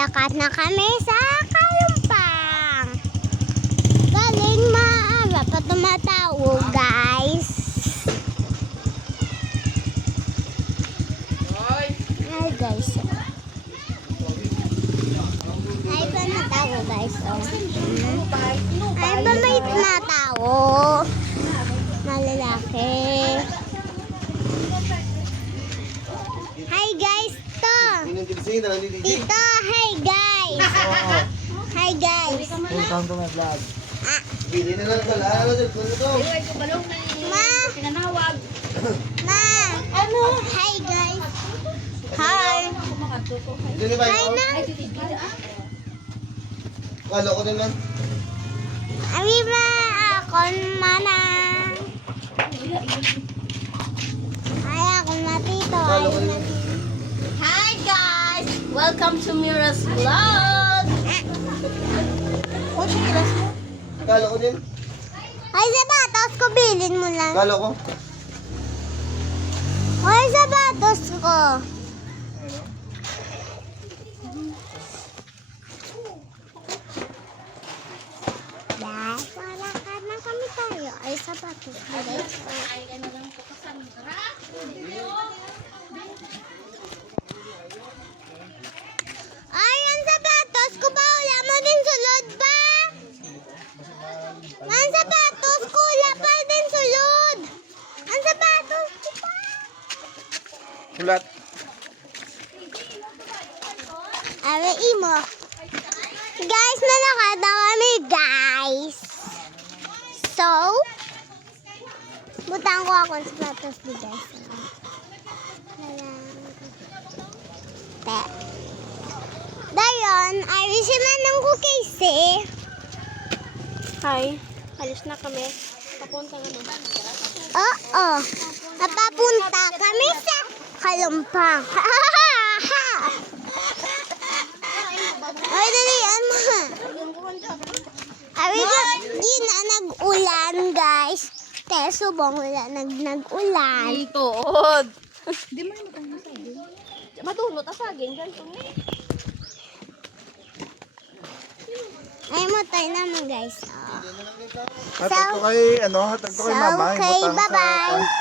Lalakad na kami sa Kalumpang. Galing maaga pa tumatao, guys. Ay, guys. Ay, ba na tao, guys? Ay, ba may natao? Malalaki. Hi, guys. Tito, hi, guys. Hi, guys. Welcome to my vlog. Ma! Ma! Ano? Hi, guys. Hi. Hi na. Kala ko din lang. Abi ba akon mana? Ay, ako na tito. Ay, na Hi guys! Welcome to Mira's Vlog! Kala ko din. Ay, sapatos ko, bilin mo lang. Kala ko. Ay, sapatos ko. Guys, wala ka na kami tayo. Ay, sapatos ko, guys. Ay, ang sapatos ko ba? Wala mo din sulod ba? Ang sapatos ko, wala pa din sulod. Ang sapatos ko pa. Sulat. Awe, imo. Guys, malakad na kami, guys. So, butang ko ako ang sapatos di, guys. Te. Dayon, ay wisiman ko kasi. Hi! Alis na kami. Papunta na doon. Oo. Napapunta kami sa Kalumpang. Ay, dalian mo. Ay, yun na nag-ulan, guys. Kaya subong wala nag-ulan. Tuod! Di mo naman tayo saging. Matulot ang saging. Ganito nga. Ay, mutay naman, guys. Oh. Hatag ko kay, hatag ko kay mama. Okay, Ibutang sa- bye-bye.